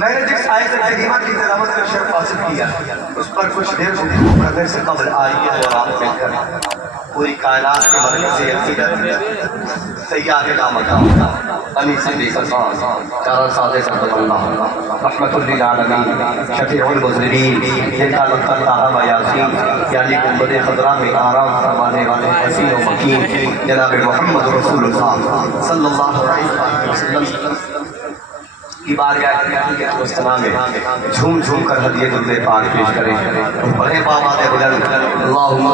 میں نے جس آیت کریمہ کی تلاوت کا شرف حاصل کیا اس پر کچھ دیر گفتگو کرنے سے قبل آئیے اور آپ مل کر پوری کائنات کے مرکز عقیدت سیاد نامکان انیس صدیق چارہ صادق صدق اللہ رحمت للعالمین شفیع المذنبین جن کا لقب طٰہٰ و یاسین یعنی گنبد خضرا میں آرام فرمانے والے حسین و مکین جناب محمد رسول اللہ صلی اللہ علیہ وسلم کی بارگاہ کی استناء میں جھوم جھوم کر ہدیہ درود پاک پیش کریں بڑے بابات بلند اللہم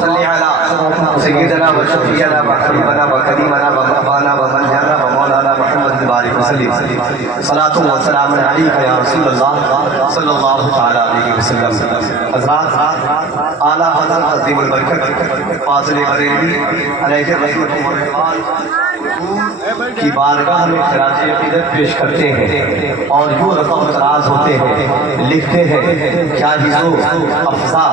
صلی علی سیدنا و شفیعنا و حبیبنا و کریمنا و مبانا و منجانا و مولانا محمد بارک وسلم صلاۃ و سلام علیک یا رسول اللہ صلی اللہ تعالی علیہ وسلم۔ حضرات اعلیٰ حضرت عظیم البرکت فاضل بریلوی علیہ رحمۃ و رضوان کی بارگاہ میں خراج عقیدت پیش کرتے ہیں اور یوں رفع و اعتراض ہوتے ہیں، لکھتے ہیں کیا حضو افزا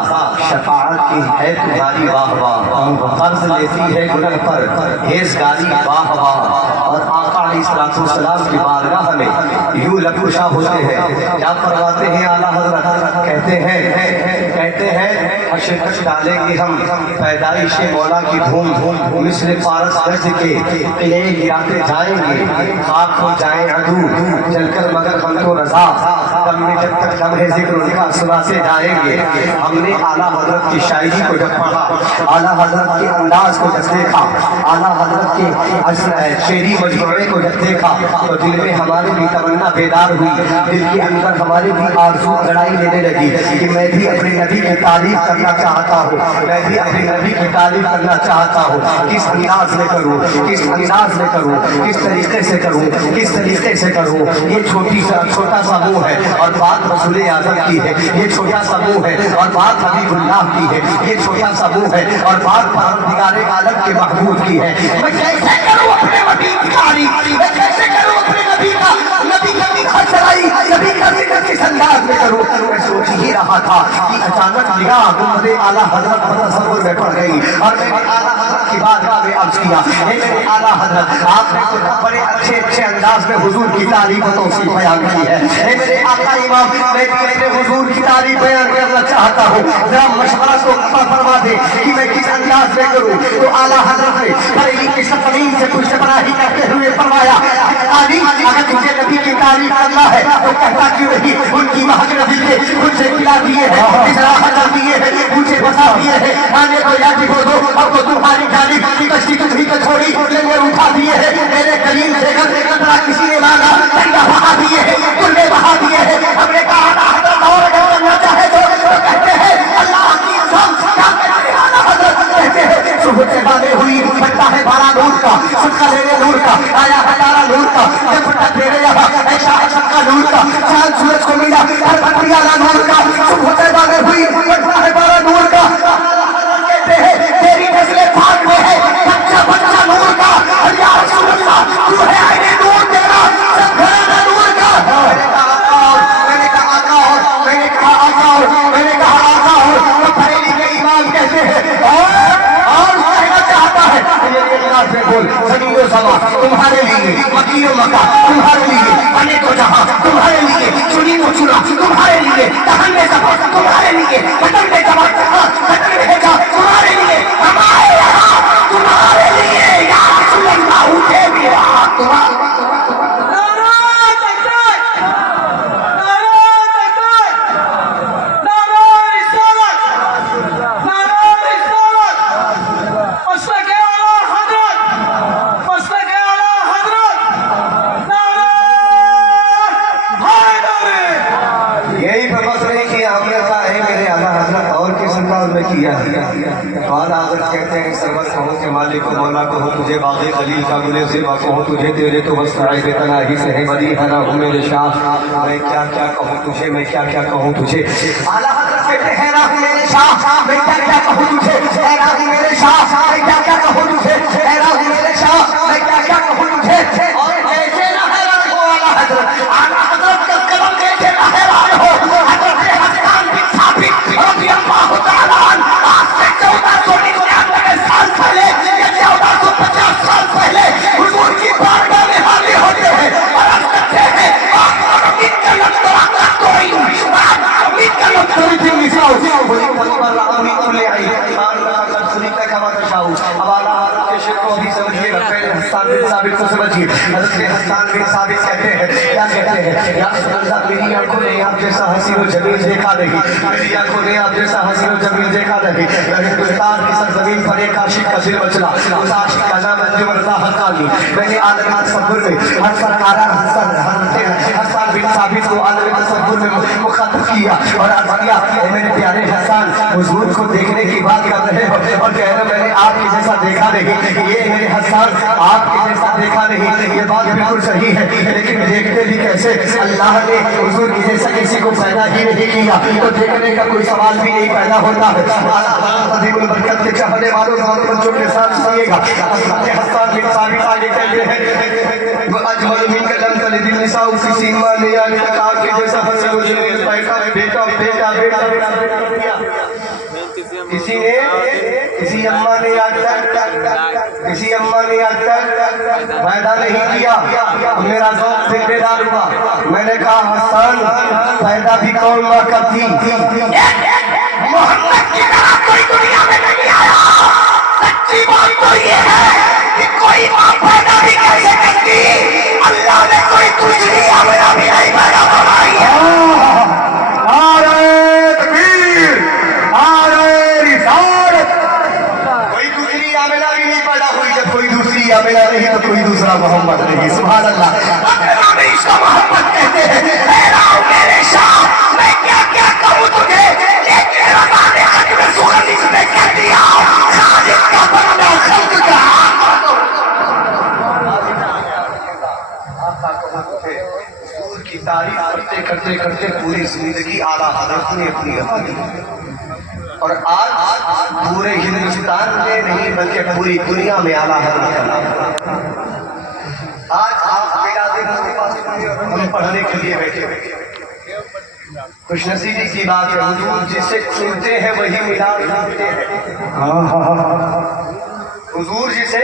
شفاعت کی ہے تمہاری واہ واہ، قرض لیتی ہے گنہ پر ہیز گاری واہ واہ، اور آقا علیہ السلام کی بارگاہ میں یوں لب کشا ہوتے ہیں، کیا فرماتے ہیں اعلیٰ حضرت؟ کہتے ہیں حشر ڈالیں گے ہم پیدائش مولا کی دھوم مثل فارس گرج کے قلعے گراتے جائیں گے، خاک ہو جائیں عدو چل کر مگر ہم تو رضا، دم میں جب تک دم ہے ذکر ان کا سناتے جائیں گے۔ ہم نے اعلیٰ حضرت کی شاعری کو جب پڑھا، اعلیٰ حضرت کے انداز کو جب دیکھا، اعلیٰ حضرت کے شعری مجموعے کو جب دیکھا تو دل میں ہماری بھی تمنا بیدار ہوئی، دل کے اندر ہماری بھی آرزو لڑائی لینے لگی کہ میں بھی اپنے نبی کی تعریف کرنا چاہتا ہوں، میں بھی اپنے نبی کی تعریف کرنا چاہتا ہوں، کس انداز میں کروں، کس انداز میں کروں، کس طریقے سے کروں، کس طریقے سے کروں۔ یہ چھوٹا سا منہ ہے اور بات رسول اعظم کی ہے، یہ چھوٹا سا منہ ہے اور بات حبیب اللہ کی ہے، یہ چھوٹا سا منہ ہے اور بات پروردگار عالم کے محبوب کی ہے۔ میں کیسے کروں اپنے نبی کی تعریف، میں کیسے کروں اپنے نبی کا خسرائی، نبی کا ذکر کس انداز میں کروں؟ میں سوچ ہی رہا تھا کہ اچانک نگاہ گنبد اعلیٰ حضرت پر تصور میں پڑ گئی اور میں نے اعلیٰ حضرت کی بارگاہ میں عرض کیا، اے میرے اعلیٰ حضرت آپ نے تو بڑے اچھے انداز میں حضور کی تعریف و توصیف بیان کی ہے، اے میرے آقا امام میں بھی اپنے حضور کی تعریف بیان کرنا چاہتا ہوں، ذرا مشورہ تو فرما دے کہ میں کس انداز میں کروں۔ تو اعلیٰ حضرت نے بریلی کی سفرین سے پشت پناہی کرتے ہوئے فرمایا، علی اگر تجھے نبی کی تعریف کرنا ہے تو کہتا کیوں نہیں ان کی مہک نبی کے ان سے کھلا دیے ہیں، اصلاح کر دیے ہیں، مجھے بتا دیے ہیں، آنے کو یادی ہو دو اب تو تمہاری جانب کشتی تمہیں کو چھوڑی لنگر اٹھا دیے ہیں، میرے کریم سے قطرہ کسی نے مانگا دریا بہا دیے ہیں، تم نے بہا دیے ہیں۔ ہم نے کہا حضرت اور اگر کرنا چاہے تو کہتے ہیں اللہ کی قسم کیا کہتے ہیں اعلیٰ حضرت کہتے ہیں صبح سے باتیں ہوئی بنتا ہے بارہ نور کا صدقہ لینے نور کا آیا ہے تارا نور کا جب بٹا تیرے یہاں ایسا ہے صدقہ نور کا چاند سورج کو ملا ہر بٹیالا نور کا صبح سے باتیں ہوئی بنتا ہے بارہ نور کا کہتے ہیں تیری نسل پاک میں ہے بچہ بچہ نور کا یا رسول اللہ تو ہے آئینے نور تیرا سب گھرانا نور کا۔ میں نے کہا آقا اور بریلی کے امام کہتے ہیں اور کہنا چاہتا ہے میرے اللہ سے بول زمین و زمان تمہارے لیے، مکی و مکہ تمہارے لیے، بنے تو جہاں تمہارے لیے، چنی و چنا تمہارے لیے، دہن میں زبان تمہارے لیے، بطن میں زبان بطن میں بھیجا تمہارے لیے، ہمارے یہاں تمہارے لیے یا رسول اللہ اٹھے بھی رہا تمہارے کہتے ہیں سرور کہوں کہ مالک و مولا کہوں تجھے باغ خلیل کا گل زیبا کہوں تجھے تیرے تو بس بے تنہائی سے ہے بری ہے راہ میرے شاہ، میں کیا کیا کہوں تجھے، میں کیا کیا کہوں تجھے۔ اعلیٰ حضرت کہتے ہیں راہ میرے شاہ میں کیا کیا کہوں تجھے، اے راہ میرے شاہ میں کیا کیا کہوں تجھے، اے راہ میرے شاہ میں کیا کیا کہوں تجھے۔ اور کیسے راہ ہو اعلیٰ حضرت کا قدم کیسے راہ ہو حضرت حسان بن ثابت رضی اللہ تعالیٰ عنہ آج سے 1499 سال پہلے یا 1450 سال پہلے حضور کی بارگاہ میں حاضر ہو हसन बिन साबित को समझिए। हजरत हसन बिन साबित कहते हैं, क्या कहते हैं, या रसूल अल्लाह मेरी आंखों ने आप जैसा हसीन व जमील देखा नहीं, मेरी आंखों ने आप जैसा हसीन व जमील देखा नहीं। हिंदुस्तान की सरजमीन पर एक आशिक का दिल मचला, उस आशिक का नाम अंजुम रज़ा हक्कानी। मैंने आलम तसव्वुर में हसन बिन साबित को आलम तसव्वुर में मुखातब किया और अर्ज़ किया, मेरे प्यारे हसन हुजूर को देखने की बात कर रहे हो और कह रहे मैंने आपके जैसा देखा नहीं। ये मेरे हसन आपके जैसा देखा नहीं, ये बात बिल्कुल सही है, लेकिन देखते भी कैसे? अल्लाह ने हुजूर के जैसा किसी को पैदा ही नहीं किया, तो देखने का कोई सवाल भी नहीं पैदा होता है। अज़ीमुल बरकत के चाहने वालों दोनों बच्चों के साथ सुनिएगा। हसन बिन साबित आगे कहते हैं, अजमल मिनका लम तलिदिन निसाउ फी सीमा ने यानी कहा कि जैसा हसन हुजूर ने बेटा बेटा बेटा बेटा किसी अम्मा ने आज तक पैदा नहीं किया। मेरा ज़ौक़ दिल बेदार हुआ, मैंने कहा हसन पैदा भी कौन माँ करती? मोहम्मद की तरह कोई दुनिया में नहीं आया। सच्ची बात तो ये है कि कोई माँ पैदा भी कैसे करती? अल्लाह ने कोई दूसरी आमना भी नहीं पैदा करवाई है। मेरा नहीं तो कोई दूसरा मोहम्मद नहीं। सुभान अल्लाह। इसको मोहम्मद कहते हैं। मेरे शाह मैं क्या क्या कहूँ तुझे, लेकिन रज़ाने अक़ल सुग़ली ने कह दिया खालिक का बना खल्क़ का। हुजूर की तारीफ करते करते करते पूरी जिंदगी आला हज़रत ने अपनी और आज पूरे हिंदुस्तान में नहीं बल्कि पूरी दुनिया में आला हज़रत का नाम। आज हम पढ़ने के लिए बैठे खुशनसीबी की बात है, हुजूर जिसे चुनते हैं वही मिलाद करते हैं। हुजूर जिसे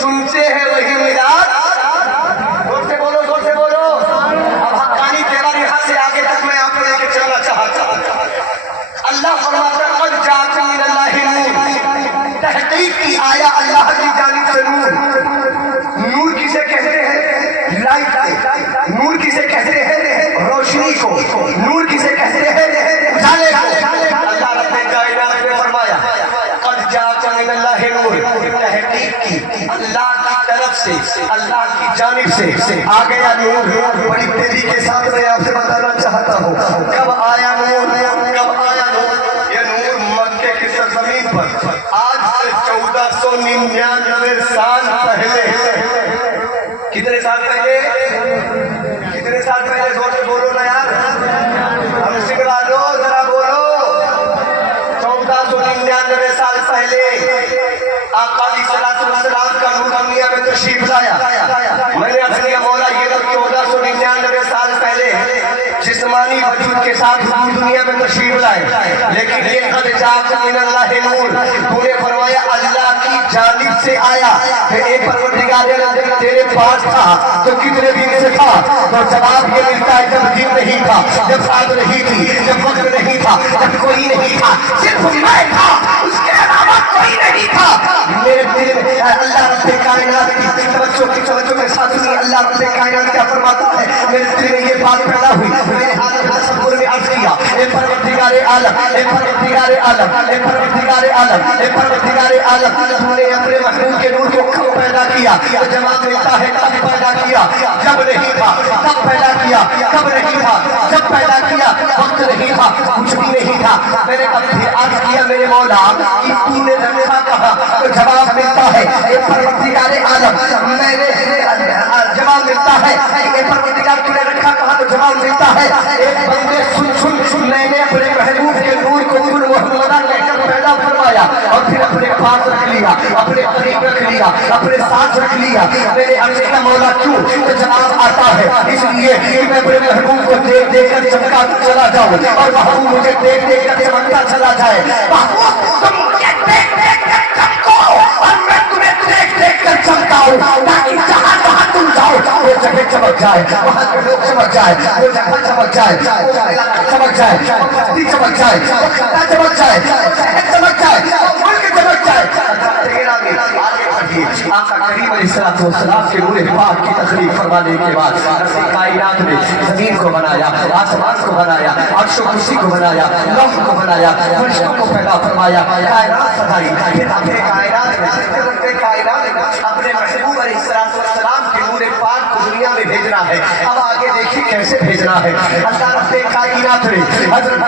चुनते हैं वही मिलाद। जोर से बोलो, जोर से बोलो। अब हक्कानी तेरा यहाँ से आगे तक मैं आपको लेके चलना चाहता हूँ। अल्लाह फरमाता है क़द जाअकुम मिनल्लाहि नूर, तहक़ीक़ की आया अल्लाह की जानिब से नूर। नूर किसे कहते हैं? लाइट। नूर किसे कहते हैं? रोशनी को। नूर किसे कहते हैं? उजाले को। अल्लाह रब्बुल कायनात ने फरमाया क़द जाअकुम मिनल्लाहि नूर, तहक़ीक़ की अल्लाह की तरफ से, अल्लाह की जानिब से आ गया नूर। बड़ी तेजी के साथ मैं आपसे बताना चाहता हूँ कब आया नूर, कब आया नूर। ये नूर मक्के की सरजमीन पर आज से 1499 साल पहले। कितने साल पहले? कितने साल पहले? जोर से बोलो ना यार, हम सिखला दो जरा बोलो। 1499 साल पहले आका अलैहिस्सलाम का नूर दुनिया में तशरीफ लाया। मैंने अर्ज़ किया मौला ये लोग 1499 साल पहले जिस्मानी वजूद के साथ हुजूर दुनिया में तशरीफ लाए, लेकिन ये क़द जाअकुम मिनल्लाहि नूर तूने फरमाया अल्लाह की जानिब से आया। ए परवरदिगार तेरे पास था तो कितने दिन से था? तो जवाब ये मिलता है जब दिन नहीं था, जब रात नहीं थी, जब वक्त नहीं था, जब कोई नहीं था, सिर्फ मैं था, उसके अलावा कोई नहीं था। मेरे दिल में अल्लाह रब्बे कायनात की तवज्जो के साथ सुनिए, अल्लाह रब्बे कायनात क्या फरमाता है। मेरे दिल में ये बात पैदा हुई, मैंने आलम तसव्वुर में अर्ज़ किया, ए परवरदिगारे आलम, ए परवरदिगारे आलम, ए परवरदिगारे आलम, ए परवरदिगारे आलम, तूने अपने महबूब के नूर को कब पैदा किया? तो जवाब मिलता है कब पैदा किया? जब नहीं था। कब पैदा किया? कब नहीं था। जब पैदा किया वक्त नहीं था, कुछ भी नहीं था। मैंने अब फिर अर्ज़ किया मेरे मौला कि तूने रखा कहा? तो जवाब मिलता है ए परवरदिगारे आलम, मैंने जवाब मिलता है ए परवरदिगार तूने रखा कहा? तो जवाब मिलता है एक बंदे सुन सुन सुन मैंने अपने महबूब के नूर को कुल मुहम्मदा कहकर पैदा फरमाया और फिर अपने पास रख लिया, अपने करीब रख लिया, अपने साथ रख लिया। मैंने अर्ज़ किया मौला क्यों? तो जवाब आता है इसलिए कि मैं अपने महबूब को देख देख कर चमका चला जाऊं और महबूब मुझे देख देख कर चमकता चला जाए। महबूब तुम मुझे देख देख कर चमको और मैं तुम्हें देख देख कर चमकाऊं, ताकि जहाँ जहाँ तुम जाओ वो जगह चमक जाए, वहाँ के लोग चमक जाए, वो जगह चमक जाए, वो इलाका चमक जाए, वो बस्ती चमक जाए, वो खत्ता चमक जाए, शहर चमक जाए, वो मुल्क चमक जाए। तेरा भी आगे دیکھیے آقا کریم علیہ السلام کے نور پاک کی تخلیق فرمانے کے بعد رب کائنات نے زمین کو بنایا، آسمان کو بنایا، عرش و کرسی کو بنایا، لوح کو بنایا، فرشتوں کو پیدا فرمایا، کائنات سجائی، پھر اپنے کائنات اپنے محبوب علیہ السلام کے نور پاک کو دنیا میں بھیجنا ہے۔ اب آگے دیکھیے کیسے بھیجنا ہے۔ اللہ رب کائنات نے حضرت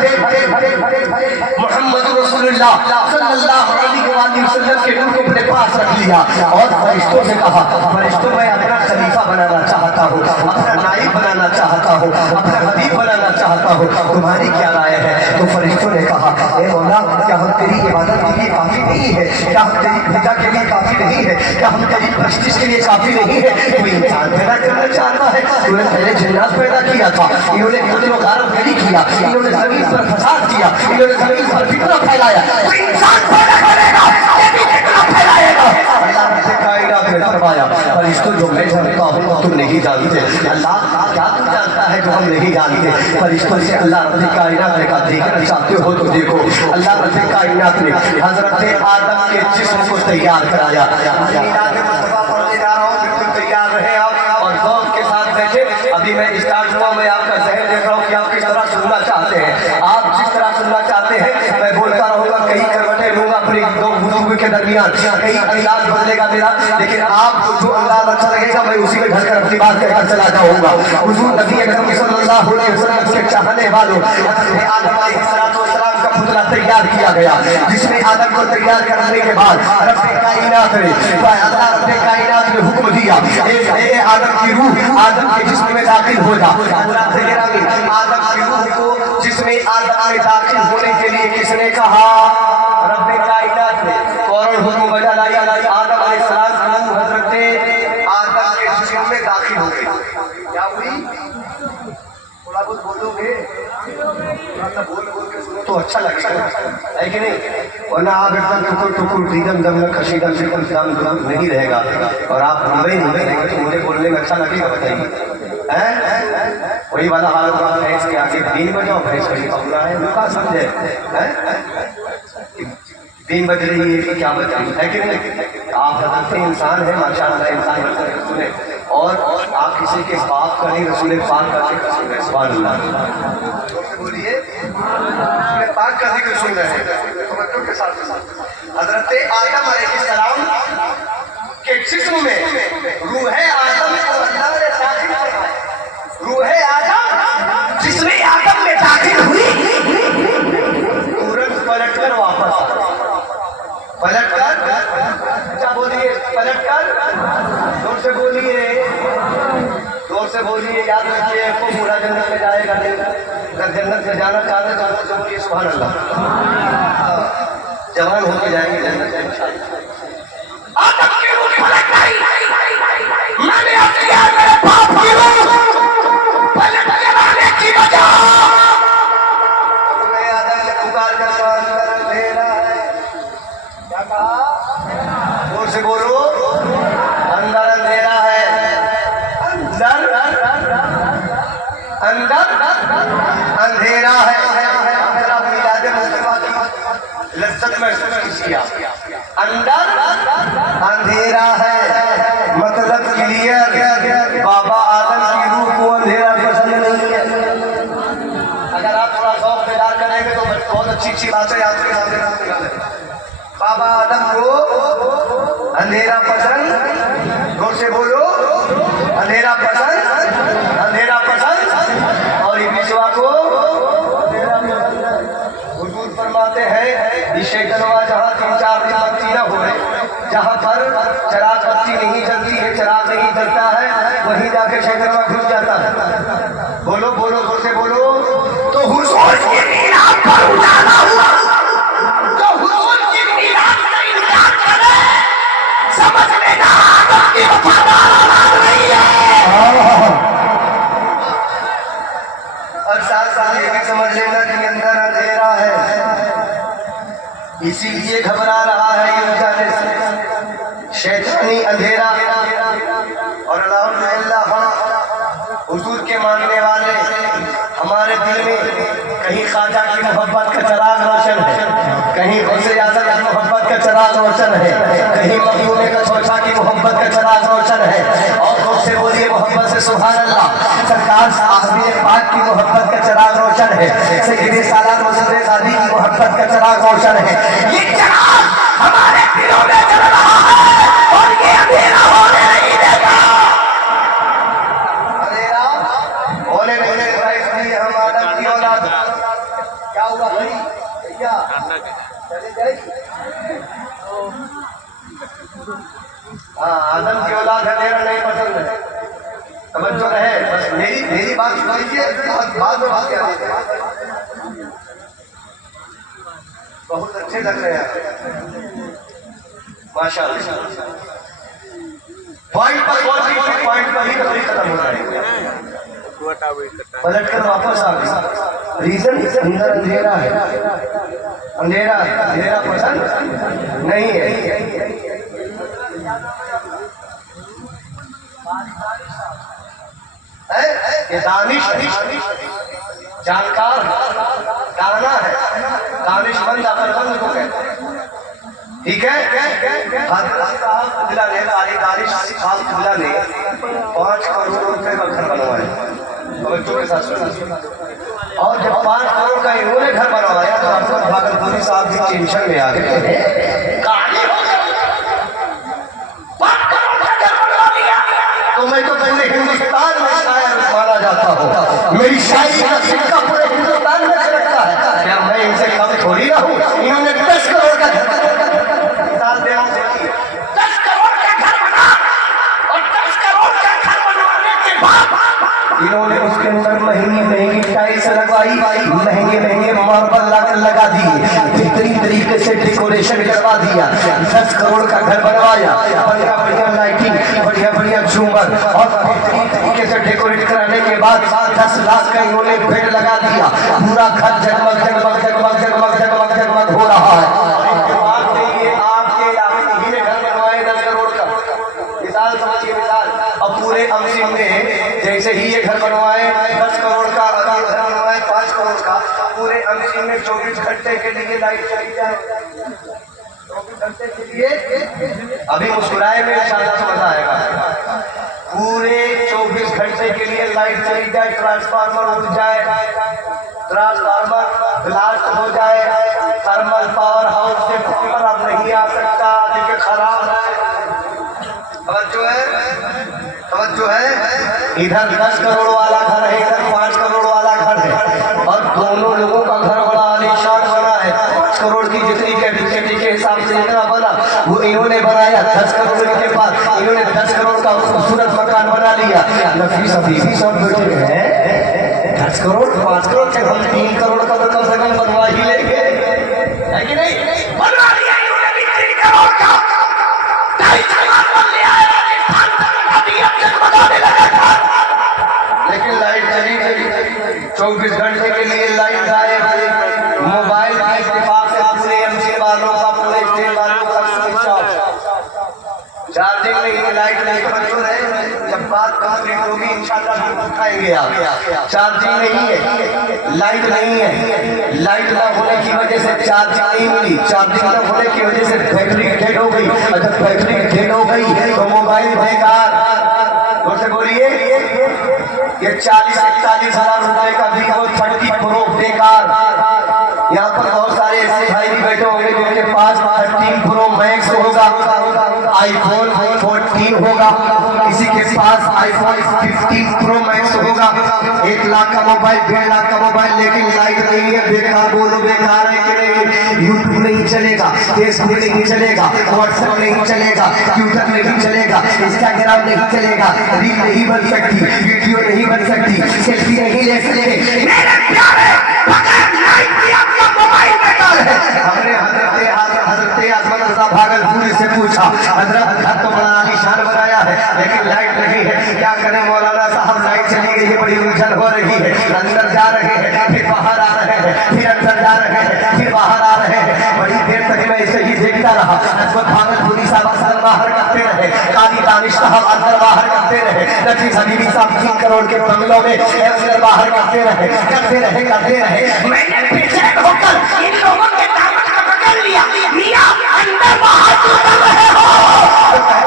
محمد رسول اللہ صلی اللہ علیہ وآلہ وسلم کے نور کو اپنے پاس رکھ لیا اور فرشتوں سے کہا، فرشتوں میں اپنا خلیفہ بنانا چاہتا ہوں، اپنا نائب بنانا چاہتا ہوں، اپنا حبیب بنانا چاہتا ہوں، تمہاری کیا رائے ہے؟ تو فرشتوں نے کہا، اے مولا کیا ہم تیری عبادت کے لیے کافی نہیں ہے؟ کیا ہم تیری پوجا کے لیے کافی نہیں ہے؟ کیا ہم تیری پرستش کے لیے کافی نہیں ہے؟ کوئی انسان پیدا کرنا چاہتا ہے، تو نے پہلے جنات پیدا کیا تھا، انہوں نے قتل و غارت گری کیا، انہوں نے زمین پر فساد کیا، انہوں نے زمین پر فتنہ پھیلایا، تو انسان پیدا کرے گا یہ بھی فتنہ پھیلائے گا۔ اللہ نے کائنات میں فرمایا، فرشتوں جو میں جانتا ہوں تم نہیں جانتے، اللہ کیا تم جانتا ہے جو ہم نہیں جانتے؟ فرشتوں سے اللہ رب کائنات نے کہا دیکھنا چاہتے ہو تو دیکھو۔ اللہ رب کائنات نے حضرت آدم کے جسم کو تیار کرایا، میلاد مصطفیٰ پڑھنے جا رہا ہوں، بالکل تیار رہے آپ اور ذوق کے ساتھ بیٹھے۔ ابھی میں اسٹارٹ ہوا، میں آپ کا ذہن دیکھ رہا ہوں کہ آپ کس طرح سننا چاہتے ہیں، آپ جس طرح سننا چاہتے ہیں میں بولتا رہوں گا، کئی کروٹیں لوں گا اپنی دو گفتگو کے درمیان، کئی انداز بدلے گا میرا، لیکن آپ کو جو انداز اچھا لگے گا میں اسی میں گھر کر اپنی بات کہہ کر چلا جاؤں گا۔ حضور نبی اکرم صلی اللہ علیہ وسلم کے چاہنے والوں، حضرت آدم علیہ السلام کا پتلا تیار کیا گیا، جس میں آدم کو تیار کرنے کے بعد رب کائنات نے اللہ رب کائنات نے حکم دیا، اے آدم کی روح آدم کے جسم میں داخل ہو جا۔ آدم کی روح کو جسم آدم میں داخل ہونے کے لیے کس نے کہا؟ رب کائنات نے فوراً حکم بجا لایا، آدم علیہ السلام کی روح حضرت آدم کے جسم میں داخل ہو گئی۔ کیا ہوئی؟ تھوڑا بہت بولو گے، بول کے سنو تو اچھا لگے گا، ہے کہ نہیں؟ ورنہ آپ ایک دم ٹکر دیدم دم خشیدم شکم دم دم نہیں رہے گا اور آپ بولے نہیں رہے گا تو مجھے بولنے میں اچھا لگے گا، بتائیے۔ وہی والا حال ہوگا بھینس کے آگے دین بجاؤ، بھینس کہیں پکڑا ہے کہاں سمجھے؟ دین بج رہی ہے کیا بجائے، ہے کہ نہیں؟ آپ حضرت انسان ہیں ماشاء اللہ، انسان رسول ہے اور آپ کسی کے باپ کا نہیں رسول پاک کا ذکر سن رہے ہیں، سبحان اللہ بولیے، رسول پاک کا ذکر سن رہے ہیں توجہ کے ساتھ۔ حضرت آدم علیہ السلام کے جسم میں روح آدم کو اللہ نے داخل کروایا، روح آدم جس میں آدم میں داخل ہوئی تورنت پلٹ کر واپس پلٹ کر، اچھا بولیے پلٹ کر، زور سے بولیے، زور سے بولیے، یاد رکھیے کو پورا جنت میں جائے گا، اگر جنت میں جانا چاہتے جانا سے بولیے سبحان اللہ، جوان ہو کے جائیں گے جنت میں انشاءاللہ۔ آدم کی روح پلٹ گئی، میں نے اب کیا میرے باپ کی روح پلٹ کے لانے کی وجہ آدم نے پکار کر سوال اندھیرا ہے، کیا کہا؟ زور سے بولو، اندر اندھیرا ہے، اندر اندھیرا ہے۔ ذرا میلاد مصطفیٰ کی لذت محسوس کیا، اندر اندھیرا ہے مطلب کلیئر، بابا آدم کی روح کو اندھیرا پسند نہیں ہے۔ اگر آپ تھوڑا ذوق بیدار کریں گے تو بہت اچھی اچھی باتیں آپ کے سامنے نکالیں۔ بابا آدم کو اندھیرا پسند، زور سے بولو، اندھیرا پسند، اندھیرا پسند، اور ابلیسوا کو اندھیرا پسند۔ حضور فرماتے ہیں یہ شیطنوا جہاں تین چار دن بتی نہ ہوئے، جہاں پر چراغ بتی نہیں جلتی ہے، چراغ نہیں جلتا ہے، وہیں جا کے شیطنوا گھس جاتا ہے۔ بولو بولو زور سے بولو، تو حضور کی میلاد پر اجالا ہوا، جو حضور کی میلاد کا انکار کرے سمجھ لینا آدم کی وفادار اولاد نہیں ہے، اور ساتھ ساتھ یہ بھی سمجھ لینا کہ اندر اندھیرا ہے، اسی لیے گھبرا رہا ہے یہ جانے سے شیطانی اندھیرا۔ اور اللہ حضور کے ماننے والے ہمارے دل میں کہیں خواجہ کی محبت کا چراغ روشن ہے، کہیں غوث اعظم کی محبت کا चराग रोशन है, कहीं मखदूम का छोटा की मोहब्बत का चराग रोशन है। और खुद से बोलिए मोहब्बत से सुभान अल्लाह। सरकार साहब पाक की मोहब्बत का चराग रोशन है, सैयद सालार मसदे गाजी की मोहब्बत का चराग रोशन है। ये चराग हमारे दिलों में जल रहा है और ये अंधेरा होने नहीं देगा। अंधेरा होने नहीं देगा, इसलिए हम आदम की औलाद। क्या हुआ भाई भैया, चले जाएगी? हाँ, आदम की औलाद अंधेरा नहीं पसंद है, तवज्जो रहे। बस मेरी बात सुनिए, बाद में बात क्या देते हैं। बहुत अच्छे लग रहे हैं माशाअल्लाह। पॉइंट पर पॉइंट पर ही कभी खत्म हो जाएगा, पलट कर वापस आ गए। रीजन अंदर अंधेरा है, अंधेरा पसंद नहीं है। ये दानिश जानकार दाना है, दानिशमंद अकलमंद को कहते हैं। ठीक है, ने 5 करोड़ रुपए का घर बनवाया, बच्चों के साथ सुना। और जब 5 करोड़ का इन्होंने घर बनवाया तो अफसर भागलपुरी साहब भी टेंशन में आ गए। तो मैं तो पहले हिंदुस्तान में शायर माना जाता हूँ, मेरी शायरी का सिक्का पूरे हिंदुस्तान में रखा है। क्या मैं इनसे कम थोड़ी ना हूँ? इन्होंने 10 करोड़ का घर बना, 10 करोड़ का घर बना, और 10 करोड़ का घर बनवाने के बाद इन्होंने उसके अंदर महंगी टाइल्स लगवाई, महंगे मार्बल लाकर लगा दिए, बेहतरीन तरीके से डेकोरेशन करवा दिया। 10 करोड़ का घर बनवाया, बढ़िया लाइटिंग, बढ़िया झूमर और बेहतरीन तरीके से डेकोरेट कराने के बाद 10 लाख का इन्होंने बेड लगा दिया। पूरा घर जगमग हो रहा है। अब पूरे अमरीन में जैसे ही ये घर बनवाए 10 करोड़ का, घर बनवाए 5 करोड़ का, पूरे अमरीन में 24 घंटे के लिए लाइट चली जाए। 24 घंटे के लिए अभी मुस्कुराए में इंशाअल्लाह समझ आएगा। पूरे 24 घंटे के लिए लाइट चली जाए, ट्रांसफार्मर उड़ जाए, ट्रांसफार्मर ब्लास्ट हो जाए, थर्मल पावर हाउस से पावर अब नहीं आ सकता क्योंकि खराब है। तवज्जो है। इधर 10 करोड़ वाला घर है, इधर 5 करोड़ वाला घर है, और दोनों लोगों का घर बड़ा आलीशान बना है। 5 करोड़ की जितनी कैपेसिटी के हिसाब से जितना बना वो इन्होंने बनाया। 10 करोड़ के बाद इन्होंने 10 करोड़ का खूबसूरत मकान बना लिया। नफीस अफीसी सब बैठे हैं, 10 करोड़ 5 करोड़ के हम 3 करोड़ का तो कम से कम बनवा ही लेंगे, है कि नहीं? बनवा लिया इन्होंने भी 3 करोड़ का। लेकिन लाइट चली 24 घंटे के लिए लाइट आए। मोबाइल के इत्तेफाक से पूरे एमसी वालों का, पूरे स्टेट वालों का स्विच ऑफ, चार्जिंग नहीं, लाइट नहीं। बच्चों रहे जब बात कंप्लीट होगी इंशाल्लाह हम उठाएंगे। आप चार्जिंग नहीं है, लाइट नहीं है, लाइट ना होने की वजह से चार्जिंग नहीं मिली, चार्जिंग न होने की वजह से बैटरी डेड हो गई, और जब बैटरी डेड हो गई तो मोबाइल बेकार। से बोलिए ये 40-41 हजार रुपए का वीवो 30 प्रो बेकार। यहाँ पर बहुत सारे ऐसे भाई भी बैठे होंगे जिनके पास 13 प्रो मैक्स होगा, आईफोन 14 होगा, किसी के पास आईफोन 15 प्रो मैक्स होगा। 1 लाख का मोबाइल, 1.5 लाख का मोबाइल, लेकिन लाइट नहीं है, बेकार। बोलो बेकार है कि नहीं? यूट्यूब नहीं चलेगा, फेसबुक नहीं चलेगा, व्हाट्सएप नहीं चलेगा, ट्विटर नहीं चलेगा, इंस्टाग्राम नहीं चलेगा, रील नहीं बन सकती, वीडियो नहीं बन सकती, सेल्फी नहीं ले सकते। मेरे प्यारे, बगैर लाइट के आपका मोबाइल बेकार है। हमने हजरत आजमल रजा भागलपुरी से पूछा, हजरत घर तो बड़ा आलीशान बनाया है लेकिन लाइट नहीं है, क्या करें मौलाना साहब? लाइट चली गई है, बड़ी उलझन हो रही है। अंदर जा रहे हैं, फिर बाहर आ रहे हैं, फिर अंदर जा रहे हैं, फिर बाहर आ रहे हैं। बड़ी देर तक मैं ऐसे ही देखता रहा। हजरत भागलपुरी साहब अंदर बाहर करते रहे, काली दानिश साहब अंदर बाहर करते रहे, नफीस हबीबी साहब 3 करोड़ के बंगलों में अंदर बाहर करते रहे। मैंने बेचैन होकर इन लोगों के दामन का कर लिया, मियां अंदर बाहर क्यों कर रहे हो?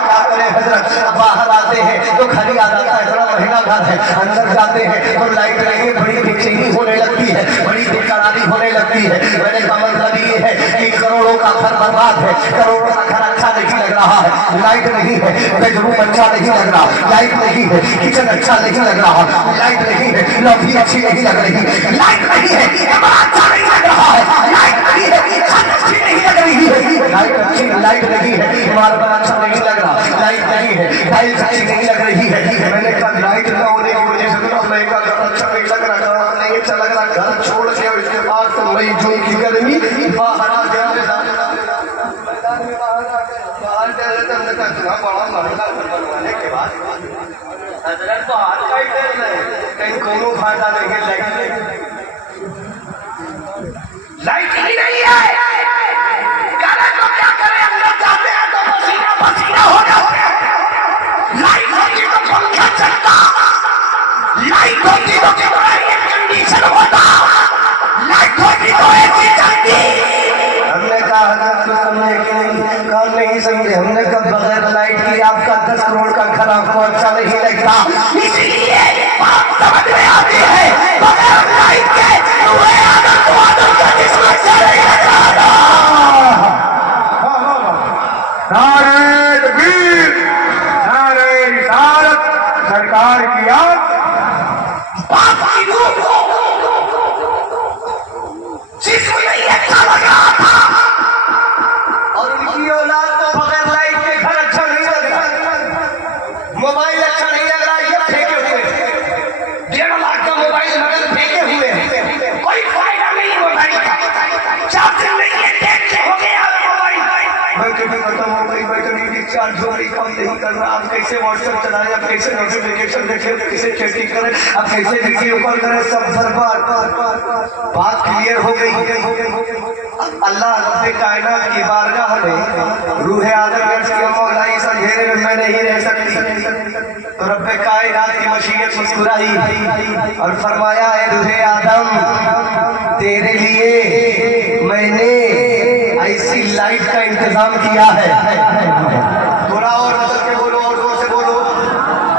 क्या करें हजरत, बाहर आते हैं तो खाली आ जाता है, थोड़ा महंगा घर है, अंदर जाते हैं तो लाइट नहीं, बड़ी बेचैनी होने लगती है, बड़ी बेकरारी होने लगती है। मैंने कहा मतलब ये है कि करोड़ों का घर बर्बाद है, करोड़ों का घर अच्छा नहीं लग रहा है, लाइट नहीं है, बेडरूम अच्छा नहीं लग रहा, लाइट नहीं है, किचन अच्छा नहीं लग रहा, लाइट नहीं है, लॉबी अच्छी नहीं लग रही, लाइट नहीं है, कमरा अच्छा नहीं लग रहा है, लाइट नहीं है, छत अच्छी नहीं लग रही है, लाइट नहीं है, मार्बल अच्छा नहीं लग रहा, लाइट नहीं है, टाइल्स अच्छी नहीं लग रही है। मैंने कहा लाइट न होने की वजह से तो महंगा घर अच्छा नहीं लग रहा, नहीं अच्छा लग रहा, घर छोड़ के उसके बाद तो मई जून की गर्मी बाहर आ गया, बाहर चले तो हमने कहा इतना बड़ा महंगा घर बनवाने के बाद हजरत तो हाथ का ही तेल है, कहीं कोनो फायदा नहीं, लाइट ही नहीं है, करे तो क्या करे, अंदर जाते हैं तो पसीना पसीना हो जाते हैं। लाइट होती तो पंखा चलता, लाइट होती तो कमरा एयर कंडीशन होता, लाइट होती तो एसी चलती। हमने कहा हजरत तो समझे कि नहीं, कहा नहीं समझे। हमने कहा बगैर लाइट की आपका 10 करोड़ का घर आपको अच्छा नहीं लगता, इसलिए बात समझ में आती है, बगैर लाइट के तुम्हें आदम को आदम का जिस्म अच्छा नहीं लग रहा। नारे तकबीर, नारे रिसालत, सरकार की आग। बाप की रूह को जिस्म नहीं अच्छा लग रहा था, और उनकी औलाद को बगैर लाइट के घर अच्छा नहीं लग रहा, मोबाइल अच्छा नहीं लग रहा, ये फेंके हुए 1.5 लाख का मोबाइल मगर फेंके हुए, कोई फायदा नहीं मोबाइल का, चार्जिंग नहीं है, डेढ़ से हो गया मोबाइल। बैटरी भी खत्म हो गई, बैटरी की चार्ज हो गई, कम नहीं कर रहा, अब कैसे व्हाट्सएप चलाएं, अब कैसे नोटिफिकेशन देखें, कैसे चैटिंग करें, अब कैसे वीडियो कॉल करें, सब बर्बाद। बात क्लियर हो गई। अल्लाह रब्बे कायनात की बारगाह में रूह आदम के मौला इस अंधेरे में मैं नहीं रह सकती, तो रब्बे कायनात की मशीयत मुस्कुराई और फरमाया है रूह आदम तेरे लिए मैंने ऐसी लाइट का इंतजाम किया है। थोड़ा और मचल के बोलो, और जोर से बोलो,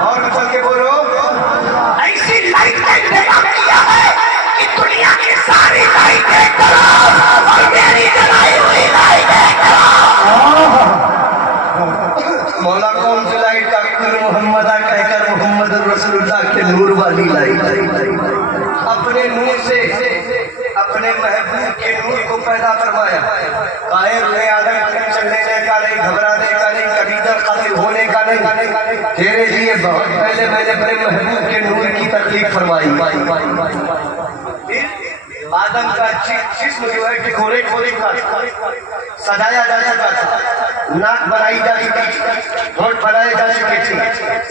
और मचल के बोलो। ऐसी लाइट का इंतजाम किया है कि दुनिया की सारी लाइट एक तरफ और मेरी जलाई हुई लाइट एक तरफ। मौला कौन सी लाइट का मोहम्मद कहकर मोहम्मद रसूलुल्लाह के नूर वाली लाइट, अपने नूर से अपने महबूब के नूर को पैदा फरमाया। काहे रूहे आदम कहीं चलने का नहीं, घबराने का नहीं, कभी दर खातिर होने का नहीं, तेरे लिए बहुत पहले मैंने अपने महबूब के नूर की तकलीफ फरमाई। आदम का जिस्म जो है टिकोरे ठोरे का सजाया जा चुका था, नाक बनाई जा चुकी थी, होंठ बनाए जा चुके थे,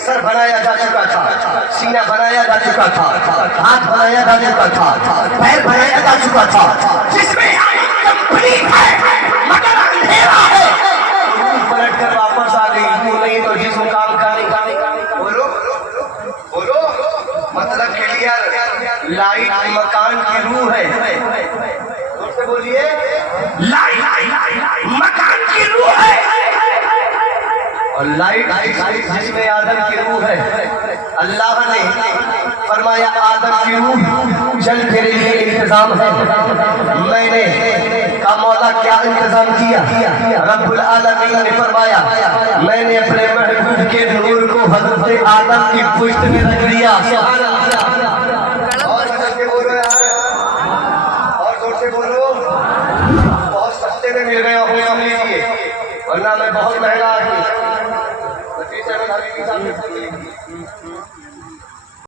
सर बनाया जा चुका था, सीना बनाया जा चुका था, हाथ बनाया जा चुका था, पैर बनाया जा चुका था, जिसमें कंप्लीट है मगर अंधेरा है। पलट कर वापस आ गई, तू नहीं तो जिस्म काम का नहीं। बोलो बोलो, मतलब क्लियर, लाइट मकान की रूह है, बोलिए लाइट मकान की रूह है, और लाइट जिसमें आदम की रूह है। अल्लाह ने फरमाया आदम की रूह जल तेरे लिए इंतजाम है। मैंने कहा मौला क्या इंतजाम किया? रब्बुल आलमीन ने फरमाया मैंने अपने महबूब के नूर को हजरत आदम की पुश्त में रख दिया। और करके बोलो यार, और जोर से बोलो। बहुत सस्ते में मिल गए अपने हम लीजिए, वरना मैं बहुत महंगा आदमी।